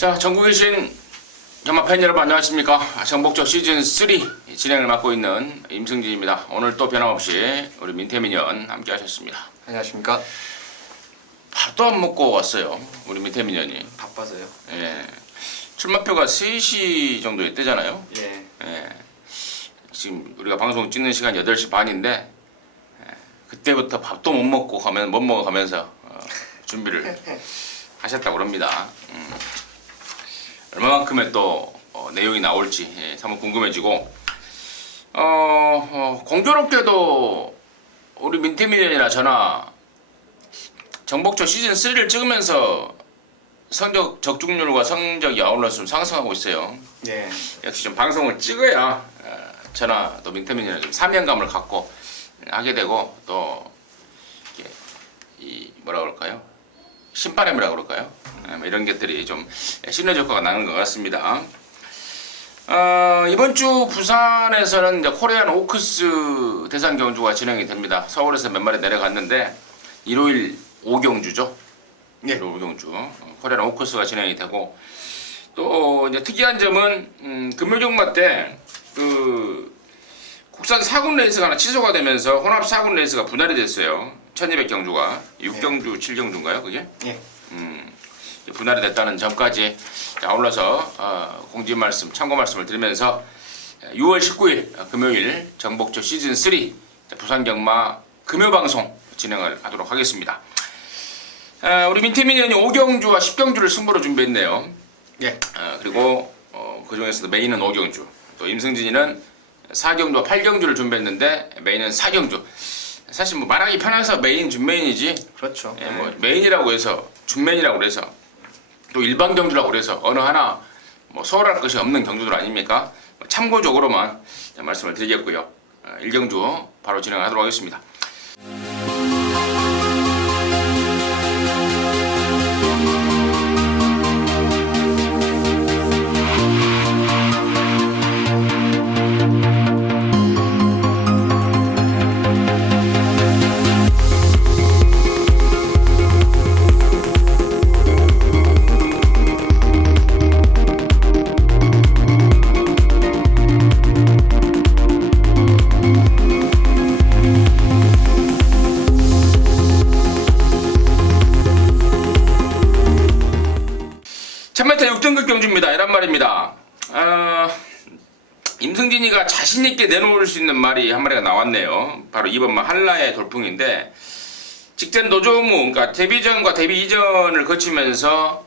자, 전국에 계신 경마 팬 여러분 안녕하십니까? 정복적 시즌3 진행을 맡고 있는 임승진입니다. 오늘 또 변함없이 우리 민태민연 함께 하셨습니다. 안녕하십니까? 밥도 안 먹고 왔어요. 우리 민태민연이. 바빠서요. 예. 출마표가 3시 정도에 뜨잖아요. 예. 예. 지금 우리가 방송 찍는 시간 8시 반인데 그때부터 밥도 못 먹어가면서 준비를 하셨다고 합니다. 얼마만큼의 또 내용이 나올지 한번 궁금해지고 공교롭게도 우리 민태민연이나 저나 정복조 시즌3를 찍으면서 성적 적중률과 성적이 아울러 좀 상승하고 있어요. 예. 역시 좀 방송을 찍어야 저나 또 민태민연이 좀 사명감을 갖고 하게 되고 또 이렇게 이 뭐라 그럴까요? 신바람이라고 그럴까요? 이런 것들이 좀 시너지 효과가 나는 것 같습니다. 이번 주 부산에서는 이제 코리안 오크스 대상 경주가 진행이 됩니다. 서울에서 몇 마리 내려갔는데 일요일 5경주죠. 네. 5경주 코리안 오크스가 진행이 되고 또 이제 특이한 점은 금요일 경마 때 그 국산 4군 레이스가 하나 취소가 되면서 혼합 4군 레이스가 분할이 됐어요. 1200경주가 6경주, 7경주인가요 그게? 예. 분할이 됐다는 점까지 아울러서 공지 말씀, 참고 말씀을 드리면서 6월 19일 금요일 정복조 시즌3 부산 경마 금요 방송 진행을 하도록 하겠습니다. 우리 민태민연이 5경주와 10경주를 승부로 준비했네요. 예. 그리고 그 중에서도 메인은 5경주, 또 임승진이는 4경주와 8경주를 준비했는데 메인은 4경주. 사실 뭐 말하기 편해서 메인, 준메인이지. 그렇죠. 예, 뭐 메인이라고 해서 준메인이라고 해서 또 일반 경주라고 해서 어느 하나 뭐 소홀할 것이 없는 경주들 아닙니까? 참고적으로만 말씀을 드리겠고요. 1경주 바로 진행하도록 하겠습니다. 천메타 6등급 경주입니다. 이란 말입니다. 임승진이가 자신있게 내놓을 수 있는 말이 한 마리가 나왔네요. 바로 이번만 한라의 돌풍인데 직전 노조무, 그러니까 데뷔 전과 데뷔 이전을 거치면서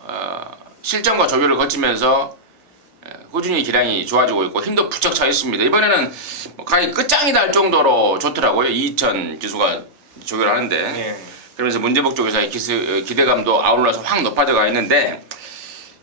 실전과 조교를 거치면서 꾸준히 기량이 좋아지고 있고 힘도 부쩍 차 있습니다. 이번에는 거의 끝장이 날 정도로 좋더라고요. 2,000 기수가 조교를 하는데 예. 그러면서 문제복 쪽에서의 기대감도 아울러서 확 높아져가 있는데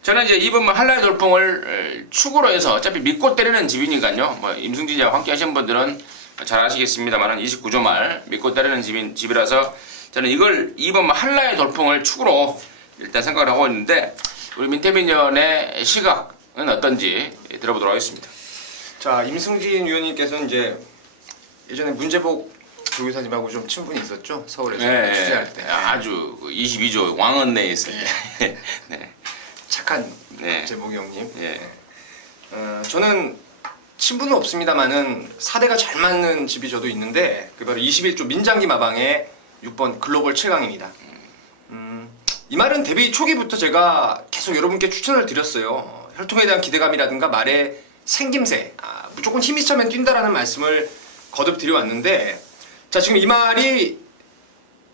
저는 이제 이번만 한라의 돌풍을 축으로 해서 어차피 믿고 때리는 집이니까요. 뭐 임승진이와 함께 하신 분들은 잘 아시겠습니다만 29조 말 믿고 때리는 집이라서 저는 이걸 이번만 한라의 돌풍을 축으로 일단 생각을 하고 있는데 우리 민태민연의 시각은 어떤지 들어보도록 하겠습니다. 자, 임승진 위원님께서는 이제 예전에 문제복 조교사님하고 좀 친분이 있었죠. 서울에서 취재할 때. 아주 22조 왕언내에서 네. 착한 네. 제목이 형님. 예. 저는 친분은 없습니다만은 사대가 잘 맞는 집이 저도 있는데 그 바로 21조 민장기 마방의 6번 글로벌 최강입니다. 이 말은 데뷔 초기부터 제가 계속 여러분께 추천을 드렸어요. 혈통에 대한 기대감이라든가 말의 생김새, 무조건 힘이 차면 뛴다라는 말씀을 거듭 드려왔는데 자 지금 이 말이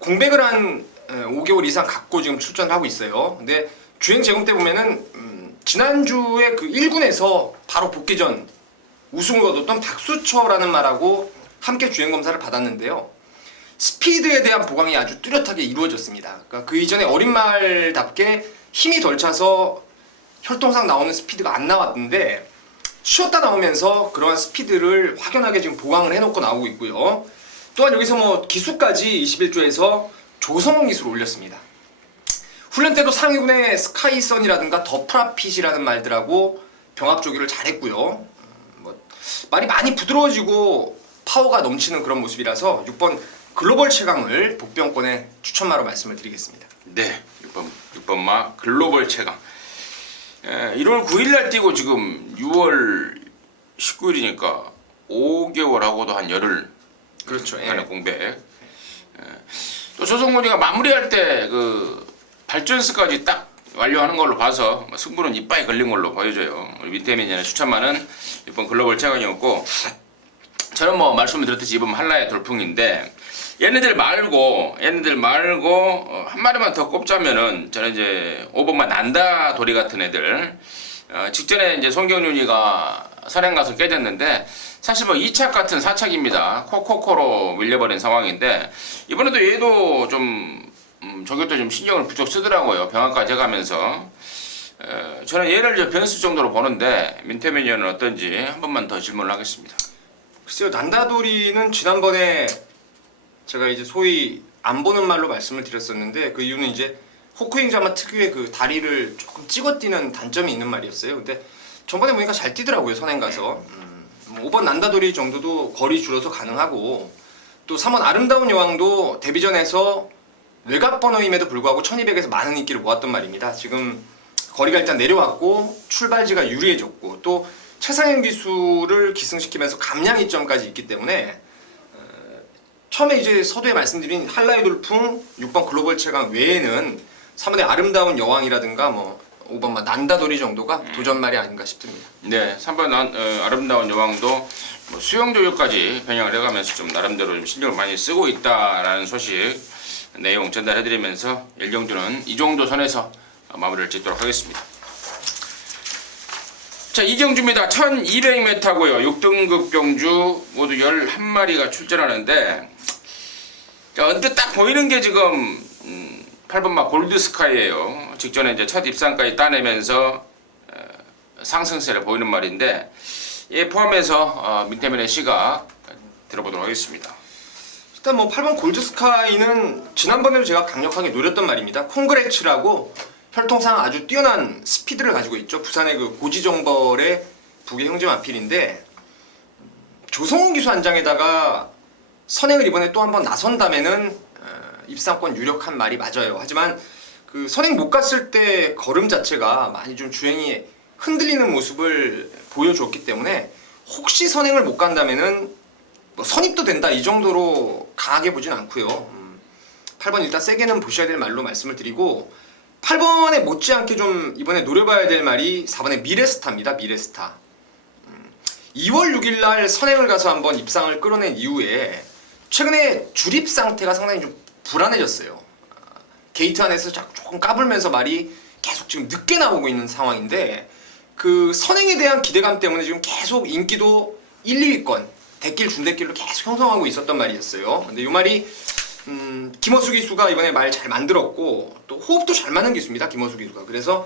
공백을 한 5개월 이상 갖고 지금 출전을 하고 있어요. 근데 주행 제공 때 보면은 지난주에 그 1군에서 바로 복귀 전 우승을 거뒀던 박수처라는 말하고 함께 주행 검사를 받았는데요. 스피드에 대한 보강이 아주 뚜렷하게 이루어졌습니다. 그러니까 그 이전에 어린 말답게 힘이 덜 차서 혈통상 나오는 스피드가 안 나왔는데 쉬었다 나오면서 그러한 스피드를 확연하게 지금 보강을 해놓고 나오고 있고요. 또한 여기서 뭐 기수까지 21조에서 조성원 기수를 올렸습니다. 훈련 때도 상위군의 스카이선이라든가 더 프라핏이라는 말들하고 병합 조교를 잘했고요. 말이 많이 부드러워지고 파워가 넘치는 그런 모습이라서 6번 글로벌 최강을 복병권의 추천마로 말씀을 드리겠습니다. 네, 6번마 글로벌 최강. 1월 9일 날 뛰고 지금 6월 19일이니까 5개월하고도 한 열흘 그렇죠. 예. 안에 공백. 또 조성곤이가 마무리할 때 그 발전스까지 딱 완료하는 걸로 봐서 승부는 이빠이 걸린 걸로 보여져요. 우리 민태민이나 추천만은 이번 글로벌 최강이었고, 저는 뭐 말씀을 드렸듯이 이번 한라의 돌풍인데, 얘네들 말고 한 마리만 더 꼽자면은 저는 이제 5번만 난다도리 같은 애들. 직전에 이제 송경윤이가 선행 가서 깨졌는데, 사실 뭐 2착 같은 4착입니다. 코코코로 밀려버린 상황인데, 이번에도 얘도 좀 저것도 좀 신경을 부쩍 쓰더라고요. 병원까지 해가면서. 저는 얘를 저 변수 정도로 보는데, 민태민 의원은 어떤지 한 번만 더 질문을 하겠습니다. 글쎄요, 난다도리는 지난번에 제가 이제 소위 안 보는 말로 말씀을 드렸었는데, 그 이유는 이제 호크잉자마 특유의 그 다리를 조금 찍어 뛰는 단점이 있는 말이었어요. 근데 전번에 보니까 잘 뛰더라고요, 선행 가서. 5번 난다도리 정도도 거리 줄여서 가능하고, 또 3번 아름다운 여왕도 데뷔전에서 외곽 번호임에도 불구하고 1200에서 많은 인기를 모았던 말입니다. 지금 거리가 일단 내려왔고 출발지가 유리해졌고, 또 최상현 기수를 기승시키면서 감량 이점까지 있기 때문에 처음에 이제 서두에 말씀드린 한라의 돌풍 6번 글로벌 최강 외에는 3번의 아름다운 여왕이라든가 뭐 5번 난다도리 정도가 도전말이 아닌가 싶습니다. 네, 3번 아름다운 여왕도 뭐 수영 조교까지 변형을 해가면서 좀 나름대로 좀 신경을 많이 쓰고 있다라는 소식 내용 전달해드리면서 일경주는 이 정도 선에서 마무리를 짓도록 하겠습니다. 자, 이경주입니다. 1200m고요. 6등급 경주 모두 11마리가 출전하는데, 자, 언뜻 딱 보이는 게 지금 8번마 골드스카이예요. 직전에 이제 첫 입상까지 따내면서 상승세를 보이는 말인데, 얘 포함해서 민태민의 시각 들어보도록 하겠습니다. 일단 뭐 8번 골드스카이는 지난번에도 제가 강력하게 노렸던 말입니다. 콩그레츠라고 혈통상 아주 뛰어난 스피드를 가지고 있죠. 부산의 그 고지정벌의 북의 형제 마필인데, 조성훈 기수 안장에다가 선행을 이번에 또 한 번 나선다면은 입상권 유력한 말이 맞아요. 하지만 그 선행 못 갔을 때 걸음 자체가 많이 좀 주행이 흔들리는 모습을 보여줬기 때문에 혹시 선행을 못 간다면은 뭐 선입도 된다 이 정도로 강하게 보진 않고요. 8번 일단 세게는 보셔야 될 말로 말씀을 드리고, 8번에 못지않게 좀 이번에 노려봐야 될 말이 4번의 미래스타입니다. 미래스타. 2월 6일 날 선행을 가서 한번 입상을 끌어낸 이후에 최근에 주립 상태가 상당히 좀 불안해졌어요. 게이트 안에서 조금 까불면서 말이 계속 지금 늦게 나오고 있는 상황인데, 그 선행에 대한 기대감 때문에 지금 계속 인기도 1, 2위권 대길 준대길로 계속 형성하고 있었던 말이었어요. 근데 이 말이 김어수 기수가 이번에 말 잘 만들었고, 또 호흡도 잘 맞는 기수입니다. 김어수 기수가. 그래서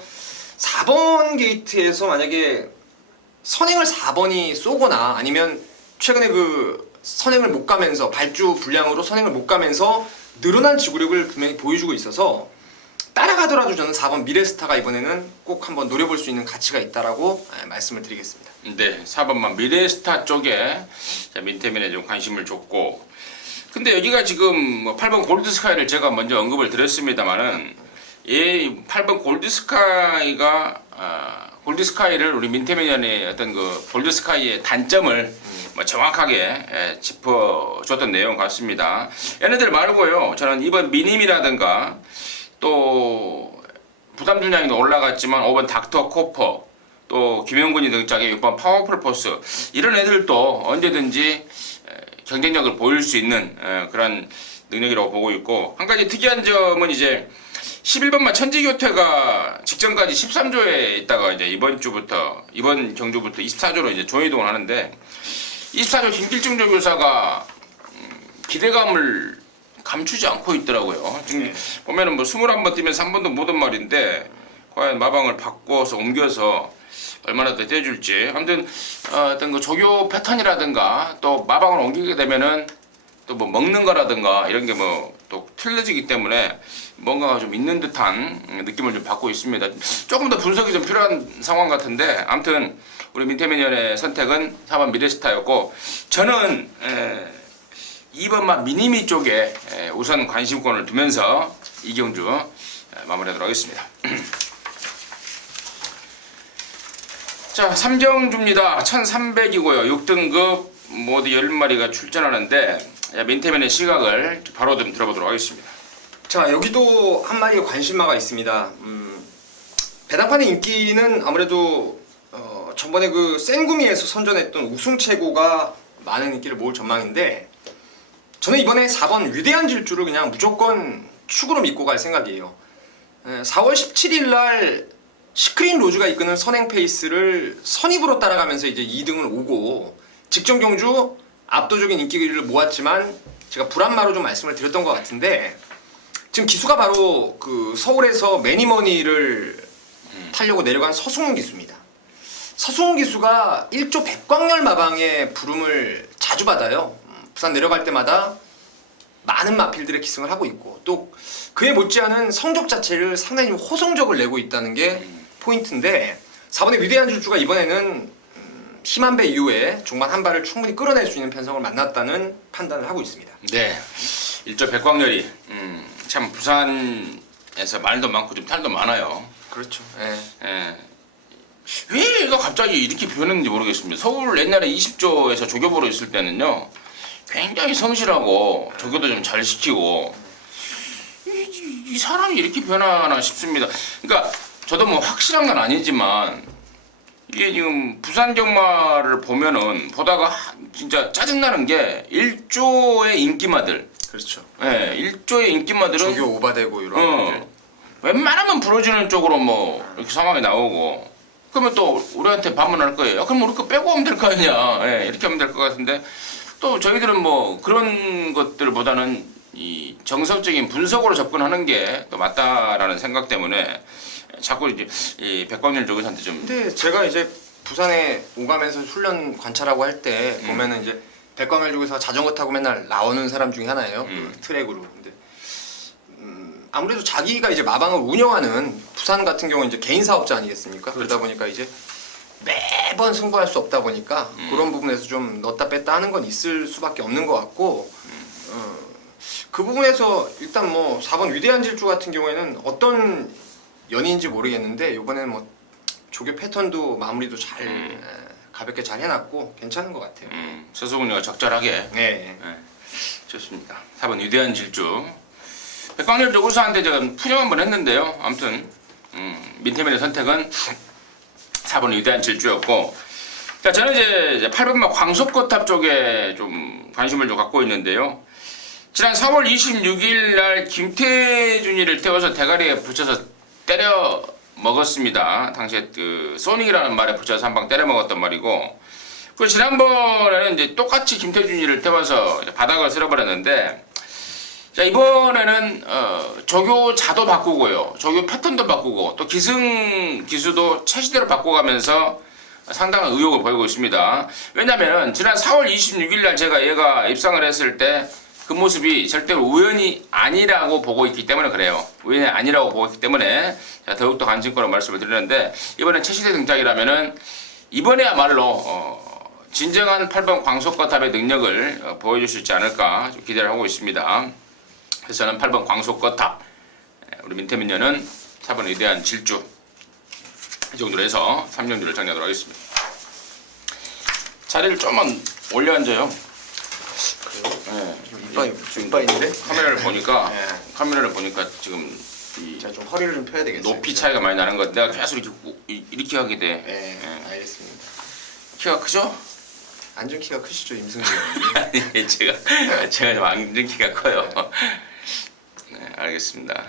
4번 게이트에서 만약에 선행을 4번이 쏘거나 아니면 최근에 그 선행을 못 가면서 발주 불량으로 선행을 못 가면서 늘어난 지구력을 분명히 보여주고 있어서 따라가더라도 저는 4번 미래스타가 이번에는 꼭 한번 노려볼 수 있는 가치가 있다라고 말씀을 드리겠습니다. 네, 4번만 미래스타 쪽에 민태민에 좀 관심을 줬고, 근데 여기가 지금 뭐 8번 골드스카이를 제가 먼저 언급을 드렸습니다만은, 이 8번 골드스카이를 우리 민태민의 어떤 그 골드스카이의 단점을 뭐 정확하게 짚어줬던 내용 같습니다. 얘네들 말고요, 저는 이번 미님이라든가 또 부담 분량이 올라갔지만 5번 닥터 코퍼, 또 김영근이 등짝의 6번 파워풀 포스, 이런 애들도 언제든지 경쟁력을 보일 수 있는 그런 능력이라고 보고 있고, 한 가지 특이한 점은 이제 11번만 천지교태가 직전까지 13조에 있다가 이제 이번 경주부터 24조로 이제 조이동을 하는데, 24조 김길중 조교사가 기대감을 감추지 않고 있더라고요. 지금 보면은 뭐 21번 뛰면 3번도 못 온 말인데, 과연 마방을 바꿔서 옮겨서 얼마나 더 떼줄지. 아무튼 어떤 그 조교 패턴이라든가 또 마방을 옮기게 되면은 또 뭐 먹는 거라든가 이런 게 뭐 또 틀려지기 때문에 뭔가가 좀 있는 듯한 느낌을 좀 받고 있습니다. 조금 더 분석이 좀 필요한 상황 같은데, 아무튼 우리 민태민 의원의 선택은 4번 미래스타였고, 저는 2번만 미니미 쪽에 우선 관심권을 두면서 이경주 마무리하도록 하겠습니다. 자, 삼정주입니다. 1300이고요. 6등급 모두 10마리가 출전하는데 민태면의 시각을 바로 좀 들어보도록 하겠습니다. 자, 여기도 한 마리의 관심마가 있습니다. 배당판의 인기는 아무래도 전번에 그 센구미에서 선전했던 우승최고가 많은 인기를 모을 전망인데, 저는 이번에 4번 위대한 질주를 그냥 무조건 축으로 믿고 갈 생각이에요. 4월 17일 날 시크린 로즈가 이끄는 선행 페이스를 선입으로 따라가면서 이제 2등을 오고, 직전 경주 압도적인 인기를 모았지만 제가 불안마로 좀 말씀을 드렸던 것 같은데, 지금 기수가 바로 그 서울에서 매니머니를 타려고 내려간 서승훈 기수입니다. 서승훈 기수가 1조 백광열 마방의 부름을 자주 받아요. 부산 내려갈 때마다 많은 마필들의 기승을 하고 있고, 또 그에 못지않은 성적 자체를 상당히 호성적을 내고 있다는 게 포인트인데, 4번의 위대한 질주가 이번에는 힘한배 이후에 종반 한 발을 충분히 끌어낼 수 있는 편성을 만났다는 판단을 하고 있습니다. 네, 1조 백광열이 참 부산에서 말도 많고 좀 탈도 많아요. 그렇죠. 예. 왜 얘가 갑자기 이렇게 변했는지 모르겠습니다. 서울 옛날에 20조에서 조교보로 있을 때는요, 굉장히 성실하고 조교도 좀 잘 시키고, 이 사람이 이렇게 변하나 싶습니다. 그러니까 저도 뭐 확실한 건 아니지만, 이게 지금 부산 경마를 보면은 보다가 진짜 짜증나는 게 1조의 인기마들, 그렇죠. 예, 1조의 인기마들은 조교 오바되고 이런 것들. 웬만하면 부러지는 쪽으로 뭐 이렇게 상황이 나오고, 그러면 또 우리한테 반문할 거예요. 그럼 우리 거 빼고 하면 될 거 아니냐, 예, 이렇게 하면 될 것 같은데, 또 저희들은 뭐 그런 것들보다는 이 정석적인 분석으로 접근하는 게 또 맞다라는 생각 때문에 자꾸 이제 이 백광열 쪽한테 좀. 근데 제가 이제 부산에 오가면서 훈련 관찰하고 할 때 보면은 이제 백광열 쪽에서 자전거 타고 맨날 나오는 사람 중에 하나예요. 그 트랙으로. 근데 아무래도 자기가 이제 마방을 운영하는 부산 같은 경우는 이제 개인 사업자 아니겠습니까? 그러다 보니까 이제 매번 승부할 수 없다 보니까 그런 부분에서 좀 넣었다 뺐다 하는 건 있을 수밖에 없는 것 같고, 그 부분에서 일단 뭐 4번 위대한 질주 같은 경우에는 어떤 연인인지 모르겠는데, 이번에는 뭐 조교 패턴도 마무리도 잘 가볍게 잘 해놨고 괜찮은 것 같아요. 서수근이가 적절하게. 네. 네, 좋습니다. 4번 위대한 질주. 백광열 조교사한테 제가 푸념 한번 했는데요. 아무튼 민태민의 선택은 4번 위대한 질주였고, 자, 저는 이제 8번마 광속거탑 쪽에 좀 관심을 좀 갖고 있는데요. 지난 4월 26일 날 김태준이를 태워서 대가리에 붙여서 때려 먹었습니다. 당시에 그 소닉이라는 말에 붙여서 한 방 때려 먹었단 말이고, 그 지난번에는 이제 똑같이 김태준이를 태워서 바닥을 쓸어버렸는데, 자, 이번에는 조교자도 바꾸고요, 조교 패턴도 바꾸고, 또 기승 기수도 차시대로 바꿔가면서 상당한 의욕을 보이고 있습니다. 왜냐면은 지난 4월 26일 날 제가 얘가 입상을 했을 때 그 모습이 절대로 우연이 아니라고 보고 있기 때문에 그래요. 우연이 아니라고 보고 있기 때문에 제가 더욱더 관심권으로 말씀을 드리는데, 이번엔 차시대 등장이라면은 이번에야말로 진정한 8번 광속거탑의 능력을 보여줄 수 있지 않을까 좀 기대를 하고 있습니다. 그래서 저는 8번 광속거탑, 우리 민태민녀는 4번 위대한 질주, 이 정도로 해서 3경주를 정리하도록 하겠습니다. 자리를 좀만 올려 앉아요. 네. 이빨인데 카메라를 보니까 지금 제가 좀 허리를 좀 펴야 되겠어요. 높이 차이가 많이 나는 것. 내가 계속 이렇게 하게 돼. 네, 알겠습니다. 키가 크죠? 앉은 키가 크시죠, 임승진 아니, 제가 좀 앉은 키가 커요. 네, 알겠습니다.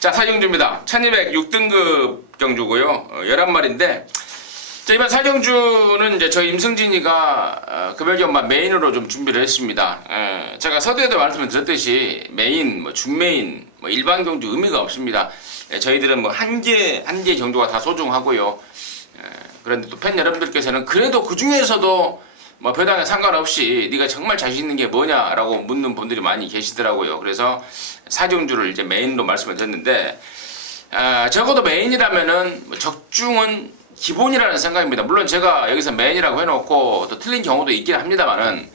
자, 사경주입니다. 1206등급 경주고요. 11마리인데, 자, 이번 사경주는 이제 저희 임승진이가 금요경마 메인으로 좀 준비를 했습니다. 제가 서두에도 말씀을 드렸듯이 메인, 뭐 준메인, 뭐 일반 경주 의미가 없습니다. 저희들은 뭐 한 개 경주가 다 소중하고요. 그런데 또 팬 여러분들께서는 그래도 그 중에서도 뭐 배당에 상관없이 네가 정말 자신 있는 게 뭐냐라고 묻는 분들이 많이 계시더라고요. 그래서 사경주를 이제 메인으로 말씀을 드렸는데, 적어도 메인이라면은 뭐 적중은 기본이라는 생각입니다. 물론 제가 여기서 메인이라고 해놓고 또 틀린 경우도 있긴 합니다만은,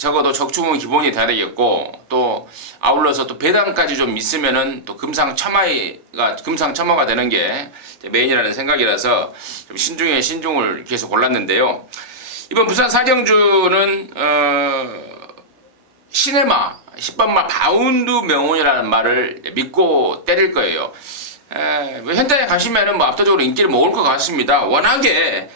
적어도 적중은 기본이 돼야 되겠고 또 아울러서 또 배당까지 좀 있으면은 또 금상첨화가 되는 게 메인이라는 생각이라서 좀 신중에 신중을 계속 골랐는데요. 이번 부산 사경주는 시네마 10번마 바운드 명운이라는 말을 믿고 때릴 거예요. 현장에 가시면은 뭐 압도적으로 인기를 모을 것 같습니다. 워낙에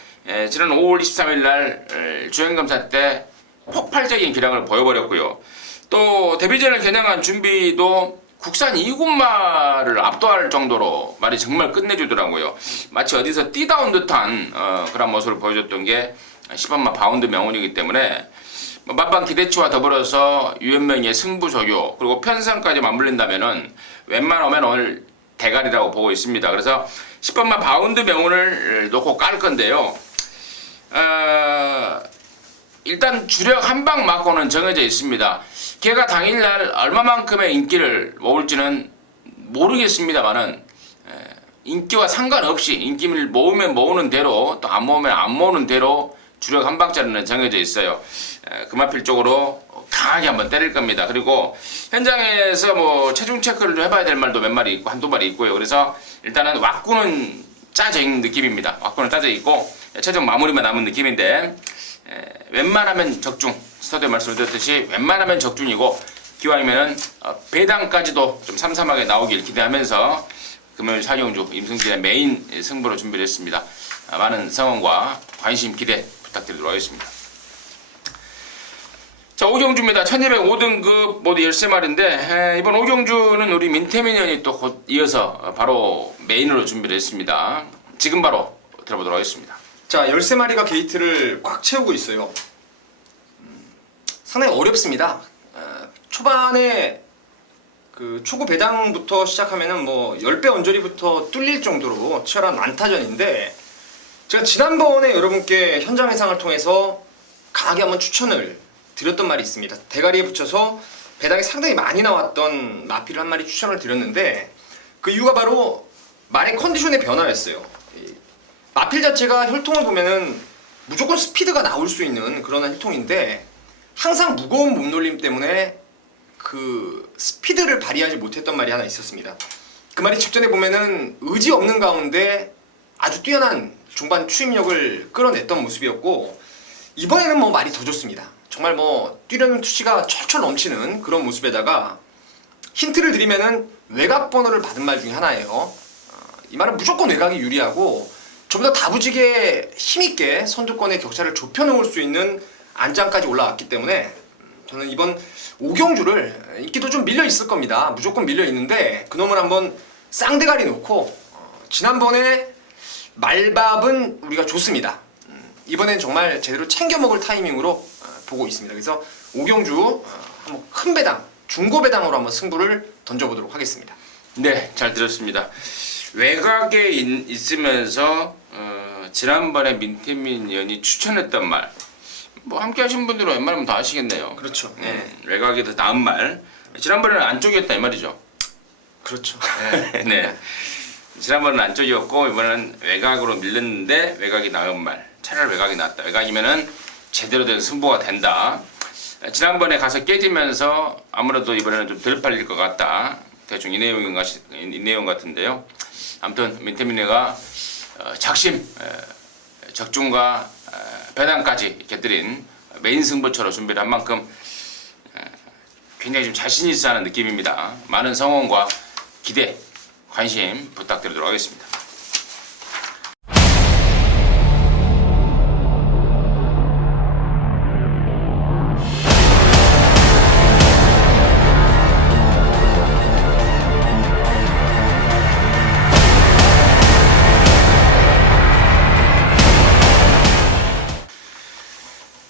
지난 5월 23일 날 주행검사 때 폭발적인 기량을 보여버렸고요. 또 데뷔전을 겨냥한 준비도 국산 2군마를 압도할 정도로 말이 정말 끝내주더라고요. 마치 어디서 뛰다 온 듯한 그런 모습을 보여줬던 게 10번마 바운드 명운이기 때문에 만반 기대치와 더불어서 유현명의 승부조교 그리고 편성까지 맞물린다면은 웬만하면 오늘 대가리라고 보고 있습니다. 그래서 10번마 바운드 명운을 놓고 깔 건데요. 일단 주력 한 방 맞고는 정해져 있습니다. 걔가 당일날 얼마만큼의 인기를 모을지는 모르겠습니다만은 인기와 상관없이 인기를 모으면 모으는 대로 또 안 모으면 안 모으는 대로 주력 한 방짜리는 정해져 있어요. 금화필 쪽으로 강하게 한번 때릴 겁니다. 그리고 현장에서 뭐 체중 체크를 좀 해봐야 될 말도 몇 마리 있고 한두 마리 있고요. 그래서 일단은 왁구는 짜져 있는 느낌입니다. 왁구는 짜져 있고 최종 마무리만 남은 느낌인데 웬만하면 적중, 스타드에 말씀을 드렸듯이 웬만하면 적중이고 기왕이면은 배당까지도 좀 삼삼하게 나오길 기대하면서 금요일 사경주 임승진의 메인 승부로 준비를 했습니다. 많은 성원과 관심 기대 부탁드리도록 하겠습니다. 자, 오경주입니다. 1205등급 모두 13마리인데 이번 오경주는 우리 민태민현이 또 곧 이어서 바로 메인으로 준비를 했습니다. 지금 바로 들어보도록 하겠습니다. 자, 13마리가 게이트를 꽉 채우고 있어요. 상당히 어렵습니다. 초반에 그 초구 배당부터 시작하면은 뭐 10배 언저리부터 뚫릴 정도로 치열한 난타전인데 제가 지난번에 여러분께 현장 해상을 통해서 강하게 한번 추천을 드렸던 말이 있습니다. 대가리에 붙여서 배당이 상당히 많이 나왔던 마필을 한 마리 추천을 드렸는데 그 이유가 바로 말의 컨디션의 변화였어요. 마필 자체가 혈통을 보면은 무조건 스피드가 나올 수 있는 그런 혈통인데 항상 무거운 몸놀림 때문에 그 스피드를 발휘하지 못했던 말이 하나 있었습니다. 그 말이 직전에 보면은 의지 없는 가운데 아주 뛰어난 중반 추임력을 끌어냈던 모습이었고 이번에는 뭐 말이 더 좋습니다. 정말 뭐 뛰려는 투시가 철철 넘치는 그런 모습에다가 힌트를 드리면은 외곽 번호를 받은 말 중에 하나예요. 이 말은 무조건 외곽이 유리하고 좀 더 다부지게 힘있게 선두권의 격차를 좁혀놓을 수 있는 안장까지 올라왔기 때문에 저는 이번 오경주를 인기도 좀 밀려 있을 겁니다. 무조건 밀려 있는데 그놈을 한번 쌍대가리 놓고 지난번에 말밥은 우리가 줬습니다. 이번엔 정말 제대로 챙겨 먹을 타이밍으로 보고 있습니다. 그래서 오경주 한번 큰 배당, 중고 배당으로 한번 승부를 던져보도록 하겠습니다. 네, 잘 들었습니다. 외곽에 있으면서 지난번에 민태민 의원이 추천했던 말, 뭐 함께 하신 분들은 웬만하면 다 아시겠네요. 그렇죠. 외곽에 더 나은 말. 지난번에는 안쪽이었다 이 말이죠. 그렇죠. 네. 지난번은 안쪽이었고 이번에는 외곽으로 밀렸는데 외곽이 나은 말. 차라리 외곽이 낫다. 외곽이면은 제대로 된 승부가 된다. 지난번에 가서 깨지면서 아무래도 이번에는 좀 덜 팔릴 것 같다. 대충 이 내용 같은데요. 아무튼 민태민이가 작심, 적중과 배당까지 곁들인 메인 승부처로 준비를 한 만큼 굉장히 좀 자신 있어 하는 느낌입니다. 많은 성원과 기대, 관심 부탁드리도록 하겠습니다.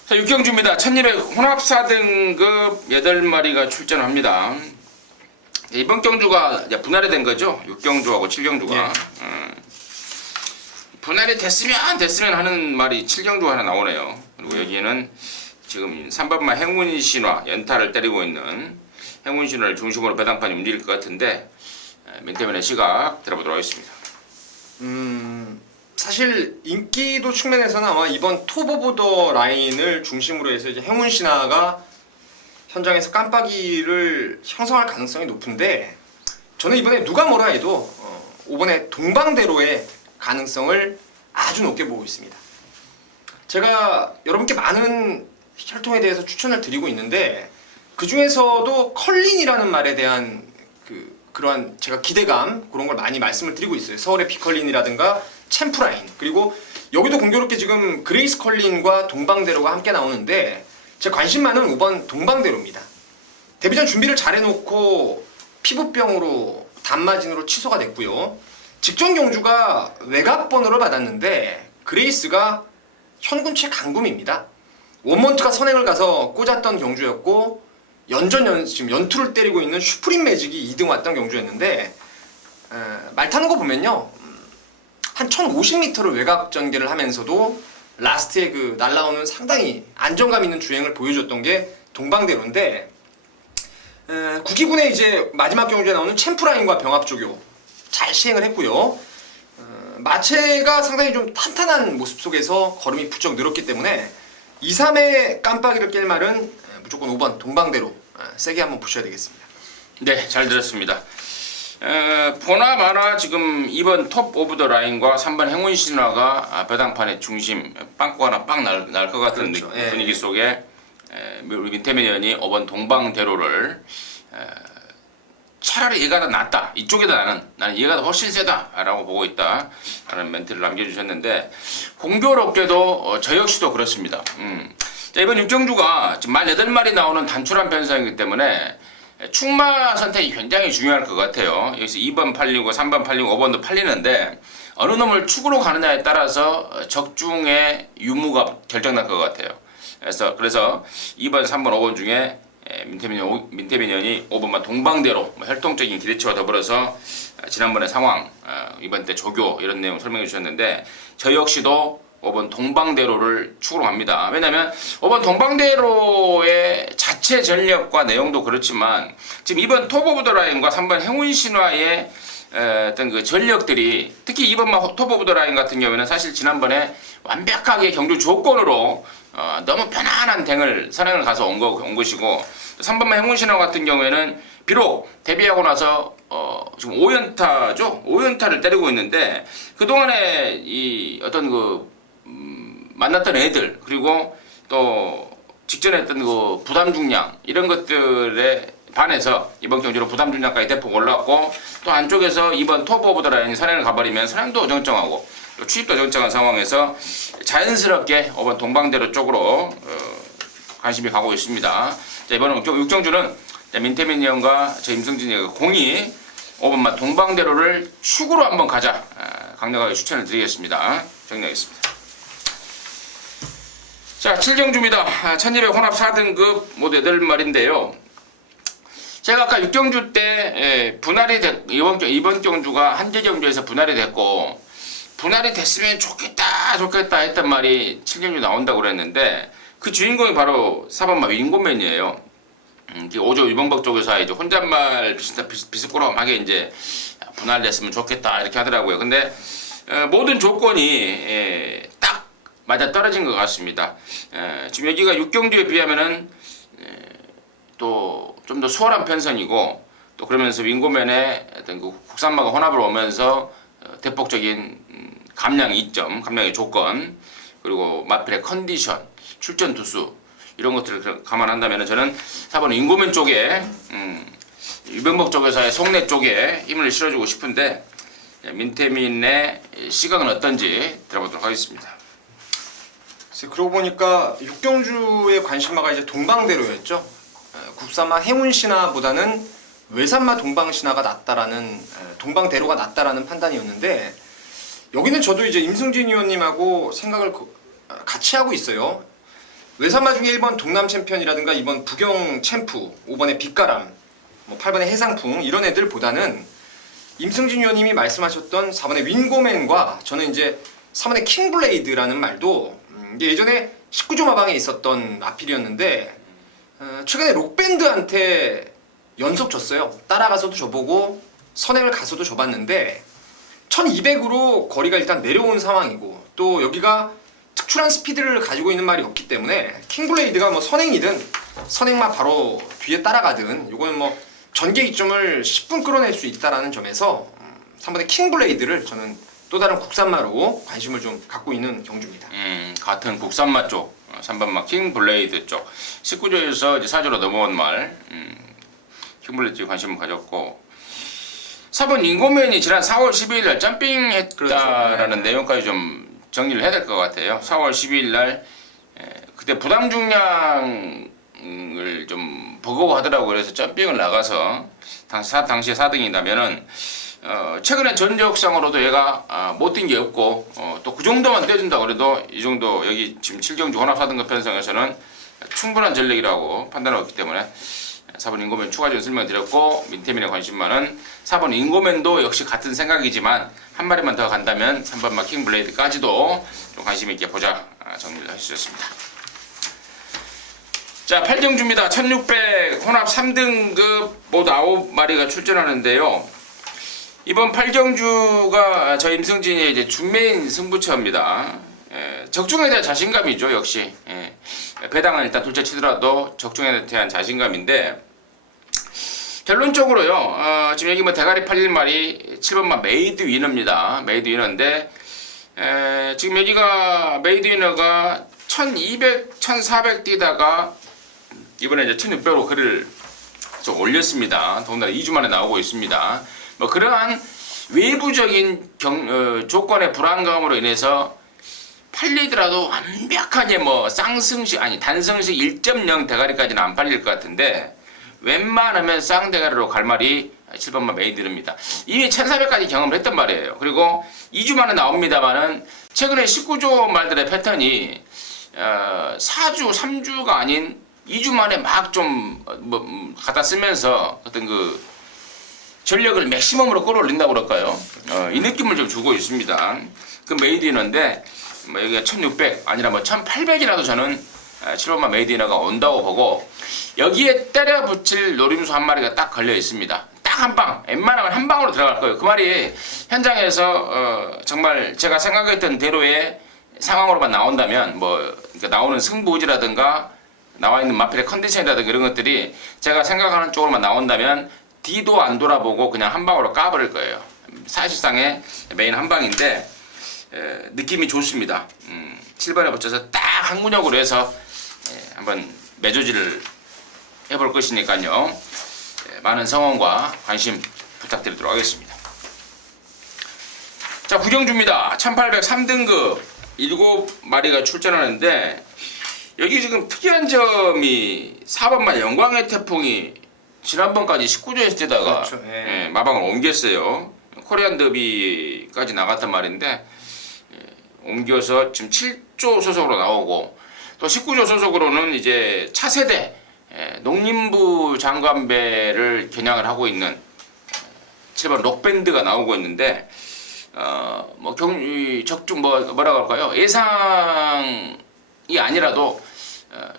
자, 육경주입니다. 1200 혼합 4등급 8마리가 출전합니다. 이번 경주가 이제 분할이 된 거죠. 6경주하고 7경주가. 분할이 됐으면 하는 말이 7경주가 하나 나오네요. 그리고 여기에는 지금 3번마 행운 신화 연타를 때리고 있는 행운 신화를 중심으로 배당판이 움직일 것 같은데 민태민의 시각 들어보도록 하겠습니다. 사실 인기도 측면에서는 아마 이번 톱 오브 더 라인을 중심으로 해서 이제 행운 신화가 현장에서 깜빡이를 형성할 가능성이 높은데 저는 이번에 누가 뭐라 해도 5번의 동방대로의 가능성을 아주 높게 보고 있습니다. 제가 여러분께 많은 혈통에 대해서 추천을 드리고 있는데 그 중에서도 컬린이라는 말에 대한 그러한 제가 기대감 그런 걸 많이 말씀을 드리고 있어요. 서울의 비컬린이라든가 챔프라인 그리고 여기도 공교롭게 지금 그레이스 컬린과 동방대로가 함께 나오는데 제 관심 많은 5번 동방대로입니다. 데뷔전 준비를 잘 해놓고 피부병으로 단마진으로 취소가 됐고요. 직전 경주가 외곽 번호를 받았는데 그레이스가 현군 최강금입니다. 원먼트가 선행을 가서 꽂았던 경주였고 지금 연투를 때리고 있는 슈프림 매직이 2등 왔던 경주였는데 말 타는 거 보면요 한 1050m를 외곽 전개를 하면서도 라스트에 그 날라오는 상당히 안정감 있는 주행을 보여줬던 게 동방대로인데 구기군의 이제 마지막 경주에 나오는 챔프라인과 병합조교 잘 시행을 했고요. 마체가 상당히 좀 탄탄한 모습 속에서 걸음이 부쩍 늘었기 때문에 2, 3의 깜빡이를 깰 말은 무조건 5번 동방대로 세게 한번 보셔야 되겠습니다. 네, 잘 들었습니다. 보나 마나 지금 2번 톱 오브 더 라인과 3번 행운 신화가 배당판의 중심 빵꾸 하나 빵 날 것 같은 그렇죠. 분위기 속에 우리 민태민 의원이 5번 동방대로를 차라리 얘가 더 낫다. 이쪽이 더 나는 얘가 더 훨씬 세다라고 보고 있다. 라는 멘트를 남겨주셨는데 공교롭게도 저 역시도 그렇습니다. 자, 이번 육경주가 지금 18마리 나오는 단출한 편성이기 때문에 충마 선택이 굉장히 중요할 것 같아요. 여기서 2번 팔리고 3번 팔리고 5번도 팔리는데 어느 놈을 축으로 가느냐에 따라서 적중의 유무가 결정날 것 같아요. 그래서 2번, 3번, 5번 중에 민태민 의원이 5번만 동방대로 혈통적인 기대치와 더불어서 지난번의 상황, 이번 때 조교 이런 내용 설명해 주셨는데 저 역시도 5번 동방대로를 축으로 갑니다. 왜냐하면 5번 동방대로의 자체 전력과 내용도 그렇지만 지금 2번 톱 오브 더 라인과 3번 행운신화의 어떤 그 전력들이 특히 2번 톱 오브 더 라인 같은 경우에는 사실 지난번에 완벽하게 경주 조건으로 너무 편안한 선행을 가서 온 것이고 3번만 행운신화 같은 경우에는 비록 데뷔하고 나서 지금 5연타죠? 5연타를 때리고 있는데 그동안에 이 어떤 만났던 애들 그리고 또 직전에 했던 그 부담 중량 이런 것들에 반해서 이번 경주로 부담 중량까지 대폭 올랐고 또 안쪽에서 이번 톱 오브 더 라인이 선행을 가버리면 선행도 정정하고 또 추입도 정정한 상황에서 자연스럽게 5번 동방대로 쪽으로 관심이 가고 있습니다. 자, 이번 육경주는 민태민 의원과 저 임승진 의원과 공이 5번만 동방대로를 축으로 한번 가자 강력하게 추천을 드리겠습니다. 정리하겠습니다. 자, 7경주입니다. 1200 혼합 4등급 모두 8마리인데요. 제가 아까 6경주 때 분할이 이번 경주가 한재 경주에서 분할이 됐고 분할이 됐으면 좋겠다 했던 말이 7경주 나온다고 그랬는데 그 주인공이 바로 4번마 윙고맨이에요. 5조 유봉박 쪽에서 이제 혼잣말 비스꾸럼하게 이제 분할됐으면 좋겠다 이렇게 하더라고요. 근데 모든 조건이 딱 맞아 떨어진 것 같습니다. 지금 여기가 6경주에 비하면은 또 좀 더 수월한 편성이고 또 그러면서 윙고맨의 어떤 그 국산마가 혼합을 오면서 대폭적인 감량의 이점, 감량의 조건 그리고 마필의 컨디션, 출전 두수 이런 것들을 감안한다면 저는 4번 윙고맨 쪽에 유병복 쪽에서의 속내 쪽에 힘을 실어주고 싶은데 민태민의 시각은 어떤지 들어보도록 하겠습니다. 그러고 보니까 육경주의 관심마가 이제 동방대로였죠. 국산마 행운신화보다는 외산마 동방신화가 낫다라는 동방대로가 낫다라는 판단이었는데 여기는 저도 이제 임승진 의원님하고 생각을 같이 하고 있어요. 외산마 중에 1번 동남 챔피언이라든가 2번 부경 챔프, 5번의 빛가람, 8번의 해상풍 이런 애들보다는 임승진 의원님이 말씀하셨던 4번의 윙고맨과 저는 이제 3번의 킹블레이드라는 말도 이게 예전에 19조 마방에 있었던 아필이었는데 최근에 록밴드한테 연속 졌어요. 따라가서도 져보고 선행을 가서도 져봤는데 1200으로 거리가 일단 내려온 상황이고 또 여기가 특출한 스피드를 가지고 있는 말이 없기 때문에 킹블레이드가 선행이든 선행마 바로 뒤에 따라가든 이거는 뭐 전개 이점을 10분 끌어낼 수 있다라는 점에서 3번의 킹블레이드를 저는 또 다른 국산마로 관심을 좀 갖고 있는 경주입니다. 같은 국산마 쪽 3번마 킹블레이드 쪽 19조에서 이제 4조로 넘어온 말 킹블레이드 관심을 가졌고 4번 인고맨이 지난 4월 12일 날 점핑했다라는 그렇죠. 내용까지 좀 정리를 해야 될 것 같아요. 4월 12일 날 그때 부담 중량을 좀 버거워하더라고. 그래서 점핑을 나가서 당시에 4등이라면은 최근에 전적상으로도 얘가 못 뛴 게 없고 또 그 정도만 떼준다 그래도 이 정도 여기 지금 7경주 혼합 4등급 편성에서는 충분한 전력이라고 판단하기 때문에 4번 인고맨 추가적인 설명드렸고 민태민의 관심 많은 4번 인고맨도 역시 같은 생각이지만 한 마리만 더 간다면 3번 마킹 블레이드까지도 좀 관심 있게 보자 정리를 해주셨습니다. 자 8경주입니다. 1600 혼합 3등급 모두 9마리가 출전하는데요. 이번 8경주가 저 임승진의 이제 준메인 승부처입니다. 적중에 대한 자신감이죠. 역시 배당은 일단 둘째 치더라도 적중에 대한 자신감인데 결론적으로요. 지금 여기 뭐 대가리 8일마리 7번만 메이드 위너입니다. 메이드 위너인데 지금 여기가 메이드 위너가 1200, 1400 뛰다가 이번에 이제 1600으로 글을 좀 올렸습니다. 더군다나 2주 만에 나오고 있습니다. 뭐 그러한 외부적인 조건의 불안감으로 인해서 팔리더라도 완벽하게 뭐 쌍승식 아니 단승식 1.0 대가리까지는 안 팔릴 것 같은데 웬만하면 쌍대가리로 갈 말이 7번만 메이드입니다. 이미 1400까지 경험을 했단 말이에요. 그리고 2주 만에 나옵니다만은 최근에 19조 말들의 패턴이 4주 3주가 아닌 2주 만에 막 좀 갖다 쓰면서 어떤 그 전력을 맥시멈으로 끌어올린다고 그럴까요? 이 느낌을 좀 주고 있습니다. 그 메이드이너인데 뭐 여기가 1600 아니라 뭐 1800이라도 저는 7번만 메이드이너가 온다고 보고 여기에 때려 붙일 노림수 한 마리가 딱 걸려 있습니다. 딱 한 방, 웬만하면 한 방으로 들어갈 거예요. 그 말이 현장에서 정말 제가 생각했던 대로의 상황으로만 나온다면 뭐 그러니까 나오는 승부지라든가 나와 있는 마필의 컨디션이라든가 이런 것들이 제가 생각하는 쪽으로만 나온다면 뒤도 안 돌아보고 그냥 한 방으로 까버릴 거예요. 사실상의 메인 한 방인데 느낌이 좋습니다. 7번에 붙여서 딱 한 군역으로 해서 한번 매조지를 해볼 것이니까요. 많은 성원과 관심 부탁드리도록 하겠습니다. 자 9경주입니다. 1800 3등급 7마리가 출전하는데 여기 지금 특이한 점이 4번만 영광의 태풍이 지난번까지 19조에서 뛰다가 그렇죠. 마방을 옮겼어요. 코리안 더비까지 나갔단 말인데 옮겨서 지금 7조 소속으로 나오고 또 19조 소속으로는 이제 차세대 농림부 장관배를 겨냥을 하고 있는 7번 록밴드가 나오고 있는데 뭐 적중 뭐라고 할까요? 예상이 아니라도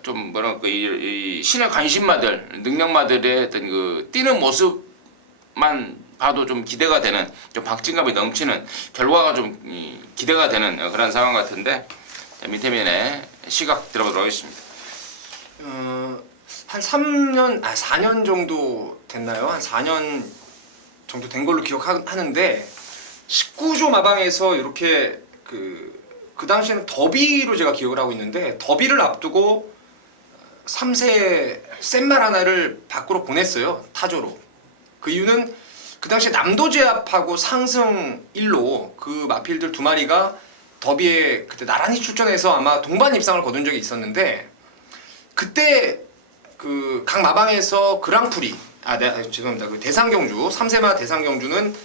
좀 뭐랄까 이 신의 관심마들 능력마들의 어떤 그 뛰는 모습만 봐도 좀 기대가 되는 좀 박진감이 넘치는 결과가 좀 기대가 되는 그런 상황 같은데 민태민의 시각 들어보도록 하겠습니다. 한 4년 정도 됐나요? 한 4년 정도 된 걸로 기억하는데 19조 마방에서 이렇게 그 당시에는 더비로 제가 기억을 하고 있는데 더비를 앞두고 3세 센말 하나를 밖으로 보냈어요. 타조로. 그 이유는 그 당시에 남도제압하고 상승 1로 그 마필들 2마리가 더비에 그때 나란히 출전해서 아마 동반 입상을 거둔 적이 있었는데 그때 그 각 마방에서 그랑프리 죄송합니다. 그 대상경주 3세마 대상경주는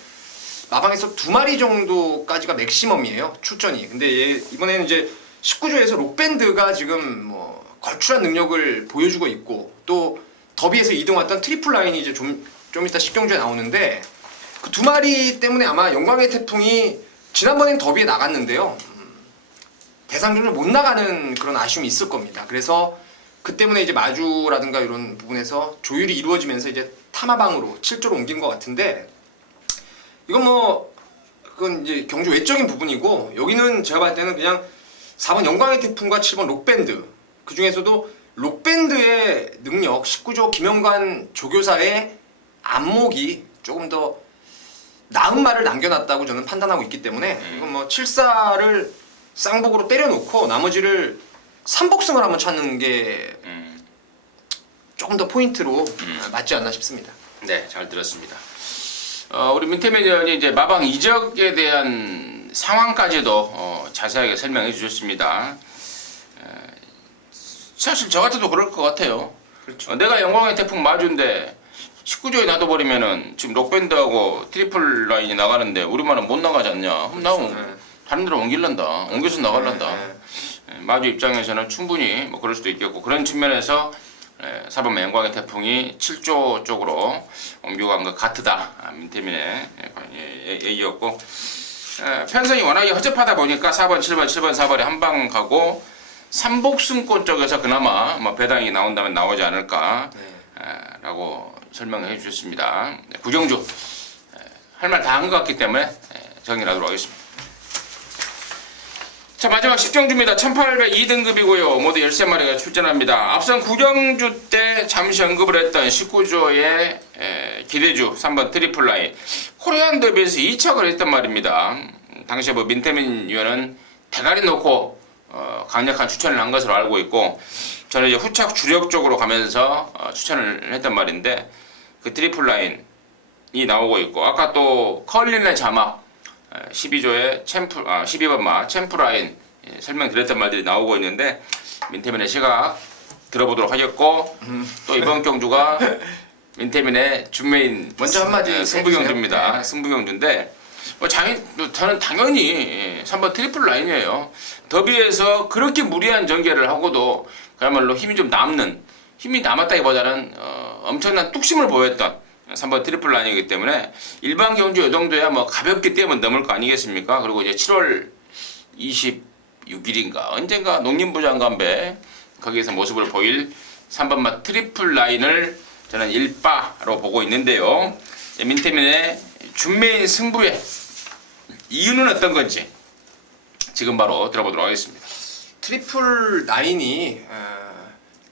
마방에서 2마리 정도까지가 맥시멈이에요. 출전이. 근데 이번에는 이제 19조에서 록밴드가 지금 뭐 걸출한 능력을 보여주고 있고 또 더비에서 2등 왔던 트리플 라인이 이제 좀 이따 10경주에 나오는데 그 2마리 때문에 아마 영광의 태풍이 지난번엔 더비에 나갔는데요. 대상경주 못 나가는 그런 아쉬움이 있을 겁니다. 그래서 그 때문에 이제 마주라든가 이런 부분에서 조율이 이루어지면서 이제 타마방으로 7조로 옮긴 것 같은데 이건 뭐 그건 이제 경주 외적인 부분이고 여기는 제가 봤을 때는 그냥 4번 영광의 태풍과 7번 록밴드 그 중에서도 록밴드의 능력, 19조 김영관 조교사의 안목이 조금 더 나은 말을 남겨놨다고 저는 판단하고 있기 때문에 이건 뭐 7사를 쌍복으로 때려놓고 나머지를 삼복승을 한번 찾는 게 조금 더 포인트로 맞지 않나 싶습니다. 네, 잘 들었습니다. 우리 민태민 의원이 이제 마방 이적에 대한 상황까지도 자세하게 설명해 주셨습니다. 사실 저 같아도 그럴 것 같아요. 그렇죠. 내가 영광의 태풍 마주인데 19조에 놔둬버리면은 지금 록밴드하고 트리플 라인이 나가는데 우리만은 못 나가지 않냐? 그럼 나오면 다른 데로 옮길란다. 옮겨서 나갈란다. 마주 입장에서는 충분히 뭐 그럴 수도 있겠고 그런 측면에서 4번 영광의 태풍이 7조 쪽으로 옮겨간 것 같다. 민태민의 얘기였고 편성이 워낙에 허접하다 보니까 4번, 7번, 7번, 4번에 한 방 가고 삼복승권 쪽에서 그나마 뭐 배당이 나온다면 나오지 않을까 라고 설명해 주셨습니다. 구경주 할 말 다 한 것 같기 때문에 정리하도록 하겠습니다. 자, 마지막 10경주입니다. 1802등급이고요. 모두 13마리가 출전합니다. 앞선 구경주 때 잠시 언급을 했던 19조의 기대주 3번 트리플 라인 코리안 더비에서 2착을 했단 말입니다. 당시에 뭐 민태민 위원은 대가리 놓고 강력한 추천을 한 것으로 알고 있고 저는 이제 후착 주력 쪽으로 가면서 추천을 했단 말인데 그 트리플 라인이 나오고 있고 아까 또 컬린의 자막 12조의 12번 마 챔프 라인 설명드렸던 말들이 나오고 있는데 민태민의 시각 들어보도록 하겠고 또 이번 경주가 민태민의 준메인 먼저 한마디 승부경주입니다. 승부경주인데 저는 당연히 3번 트리플 라인이에요. 더비에서 그렇게 무리한 전개를 하고도 그야말로 힘이 좀 남는 힘이 남았다기보다는 엄청난 뚝심을 보였던 3번 트리플 라인이기 때문에 일반 경주 요 정도야 뭐 가볍게 뛰면 넘을 거 아니겠습니까? 그리고 이제 7월 26일인가 언젠가 농림부 장관배 거기에서 모습을 보일 3번마 트리플 라인을 저는 일바로 보고 있는데요. 민태민의 준메인 승부의 이유는 어떤 건지 지금 바로 들어보도록 하겠습니다. 트리플 라인이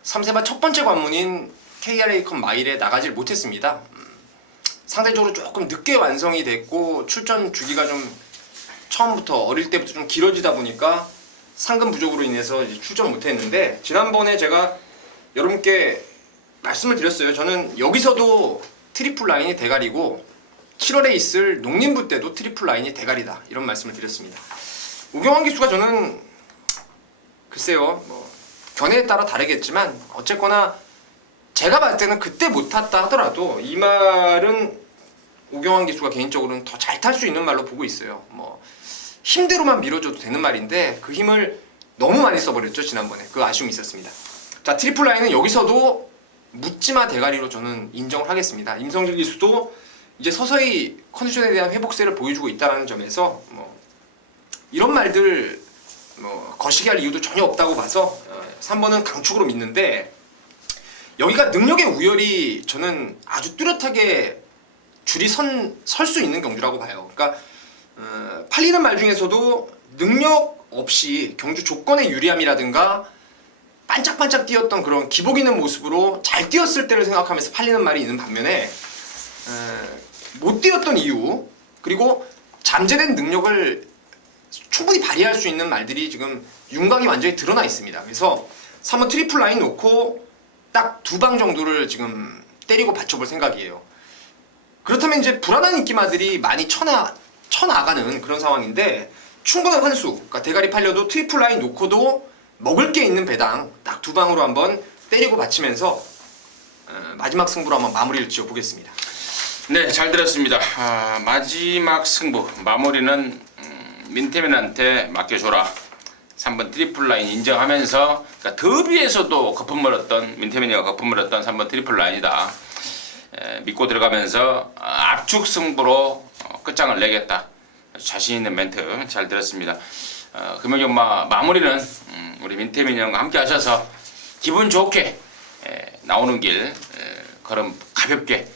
3세바 첫 번째 관문인 KRA컵 마일에 나가질 못했습니다. 상대적으로 조금 늦게 완성이 됐고 출전 주기가 좀 처음부터 어릴 때부터 좀 길어지다 보니까 상금 부족으로 인해서 이제 출전 못했는데 지난번에 제가 여러분께 말씀을 드렸어요. 저는 여기서도 트리플 라인이 대가리고 7월에 있을 농림부 때도 트리플 라인이 대가리다 이런 말씀을 드렸습니다. 우경환 기수가 저는 글쎄요 뭐 견해에 따라 다르겠지만 어쨌거나 제가 봤을 때는 그때 못 탔다 하더라도 이 말은 오경환 기수가 개인적으로는 더 잘 탈 수 있는 말로 보고 있어요. 뭐 힘대로만 밀어줘도 되는 말인데 그 힘을 너무 많이 써버렸죠 지난번에. 그 아쉬움이 있었습니다. 자 트리플 라인은 여기서도 묻지마 대가리로 저는 인정을 하겠습니다. 임성길 기수도 이제 서서히 컨디션에 대한 회복세를 보여주고 있다는 점에서 뭐 이런 말들 뭐 거시기 할 이유도 전혀 없다고 봐서 3번은 강축으로 믿는데 여기가 능력의 우열이 저는 아주 뚜렷하게 줄이 설 수 있는 경주라고 봐요. 그러니까 팔리는 말 중에서도 능력 없이 경주 조건의 유리함이라든가 반짝반짝 뛰었던 그런 기복 있는 모습으로 잘 뛰었을 때를 생각하면서 팔리는 말이 있는 반면에 못 뛰었던 이유 그리고 잠재된 능력을 충분히 발휘할 수 있는 말들이 지금 윤곽이 완전히 드러나 있습니다. 그래서 3번 트리플 라인 놓고 딱 2방 정도를 지금 때리고 받쳐볼 생각이에요. 그렇다면 이제 불안한 인기마들이 많이 쳐나가는 그런 상황인데 충분한 환수, 그러니까 대가리 팔려도 트리플 라인 놓고도 먹을 게 있는 배당 딱 2방으로 한번 때리고 받치면서 마지막 승부로 한번 마무리를 지어보겠습니다. 네, 잘 들었습니다. 마지막 승부 마무리는 민태민한테 맡겨줘라. 3번 트리플 라인 인정하면서 그러니까 더비에서도 거품을 얻던 민태민이가 거품을 얻던 3번 트리플 라인이다. 믿고 들어가면서 압축 승부로 끝장을 내겠다. 자신 있는 멘트 잘 들었습니다. 금요일마 마무리는 우리 민태민 형과 함께 하셔서 기분 좋게 나오는 길 걸음 가볍게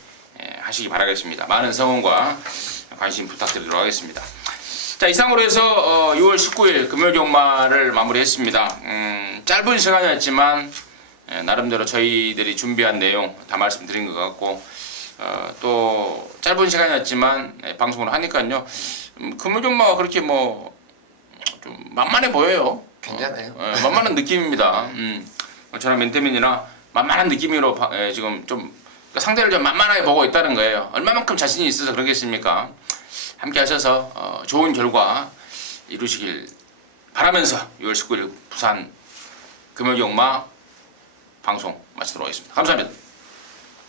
하시기 바라겠습니다. 많은 성원과 관심 부탁드리도록 하겠습니다. 자, 이상으로 해서 6월 19일 금요일 경마를 마무리했습니다. 짧은 시간이었지만 나름대로 저희들이 준비한 내용 다 말씀드린 것 같고 또 짧은 시간이었지만 방송을 하니까요. 금요경마가 그렇게 뭐 좀 만만해 보여요. 괜찮아요. 만만한 느낌입니다. 저는 맨태민이나 만만한 느낌으로 지금 좀 그러니까 상대를 좀 만만하게 보고 있다는 거예요. 얼마만큼 자신이 있어서 그러겠습니까? 함께 하셔서 좋은 결과 이루시길 바라면서 6월 19일 부산 금요경마 방송 마치도록 하겠습니다. 감사합니다.